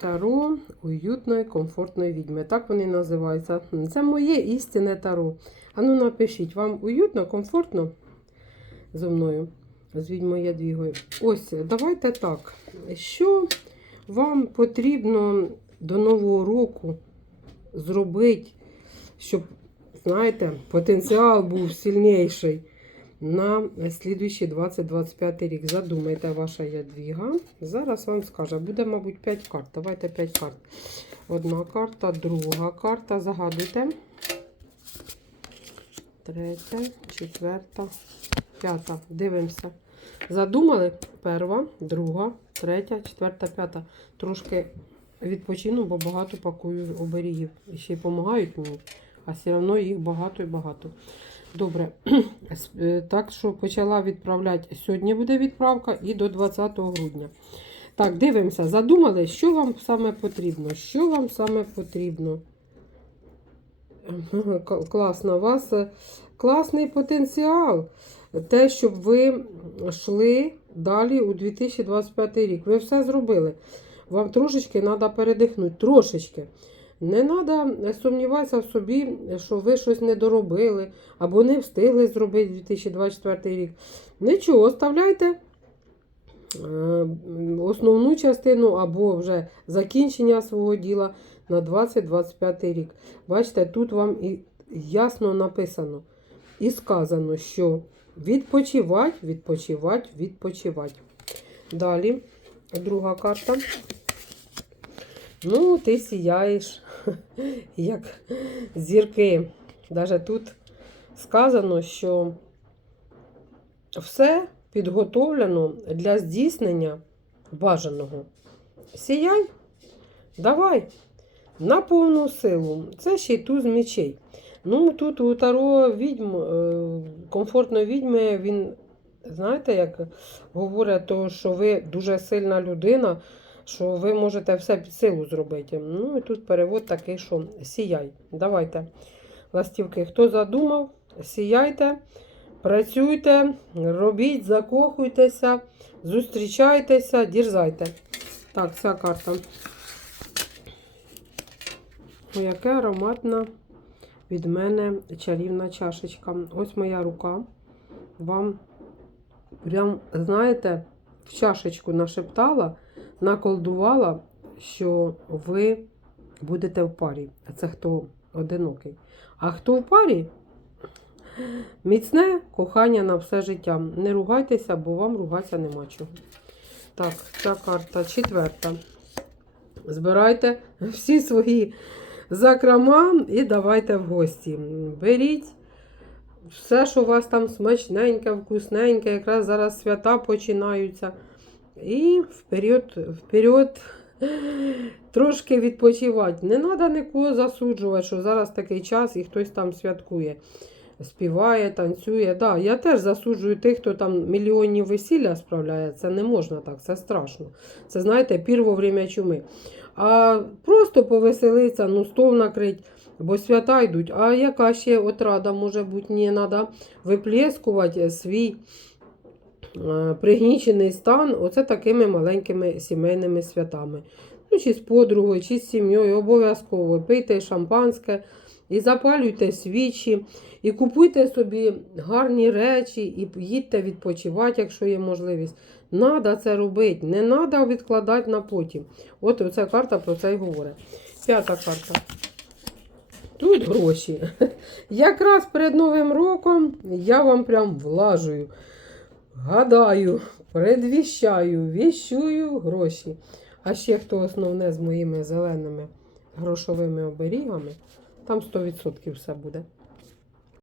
Таро уютної, комфортної відьми. Так вони називаються. Це моє істинне таро. Ану напишіть, вам уютно, комфортно зо мною, з відьмою Ядвігою. Ось, давайте так. Що вам потрібно до Нового року зробити, щоб, знаєте, потенціал був сильніший на слідуючий 2025 рік. Задумайте ваша ядвіга. Зараз вам скаже, буде, мабуть, 5 карт. Давайте 5 карт. Одна карта, друга карта. Загадуйте. Третя, четверта, п'ята. Дивимося. Задумали? Перша, друга, третя, четверта, п'ята. Трошки відпочину, бо багато пакую оберігів. І ще й допомагають мені, а все одно їх багато і багато. Добре, е, так що почала відправляти. Сьогодні буде відправка і до 20 грудня. Так, дивимося. Задумали, що вам саме потрібно? Що вам саме потрібно? Класно, у вас класний потенціал. Те, щоб ви йшли далі у 2025 рік. Ви все зробили. Вам трошечки треба передихнути. Трошечки. Не треба сумніватися в собі, що ви щось не доробили або не встигли зробити 2024 рік. Нічого, оставляйте е, основну частину або вже закінчення свого діла на 2025 рік. Бачите, тут вам і ясно написано і сказано, що відпочивать, відпочивать, відпочивать. Далі, друга карта. Ну, ти сіяєш, як зірки. Даже тут сказано, що все підготовлено для здійснення бажаного. Сіяй, давай, на повну силу. Це ще й туз мечей. Ну, тут у Таро відьм, е, комфортної відьми, він, знаєте, як говорить, то, що ви дуже сильна людина, що ви можете все під силу зробити. Ну, і тут перевод такий, що сіяй. Давайте, ластівки, хто задумав, сіяйте, працюйте, робіть, закохуйтеся, зустрічайтеся, дірзайте. Так, ця карта. Ой, яка ароматна від мене чарівна чашечка. Ось моя рука. Вам прям, знаєте, в чашечку нашептала, наколдувала, що ви будете в парі. А це хто одинокий. А хто в парі? Міцне кохання на все життя. Не ругайтеся, бо вам ругатися нема чого. Так, ця карта четверта. Збирайте всі свої закрома і давайте в гості. Беріть все, що у вас там смачненьке, вкусненьке, якраз зараз свята починаються. І вперед, вперед трошки відпочивати. Не треба нікого засуджувати, що зараз такий час і хтось там святкує. Співає, танцює. Да, я теж засуджую тих, хто там мільйонні весілля справляє. Це не можна так, це страшно. Це, знаєте, пір во время чуми. А просто повеселитися, ну, стол накрить, бо свята йдуть. А яка ще отрада може бути? Ні, треба виплескувати свій пригнічений стан оце такими маленькими сімейними святами. Ну, чи з подругою, чи з сім'єю, обов'язково пийте шампанське і запалюйте свічі, і купуйте собі гарні речі, і їдьте відпочивати, якщо є можливість. Надо це робити, не треба відкладати на потім. От оця карта про це й говорить. П'ята карта. Тут гроші. Якраз перед Новим роком я вам прям влажую. Гадаю, предвіщаю, віщую гроші. А ще хто основне з моїми зеленими грошовими оберігами, там 100% все буде.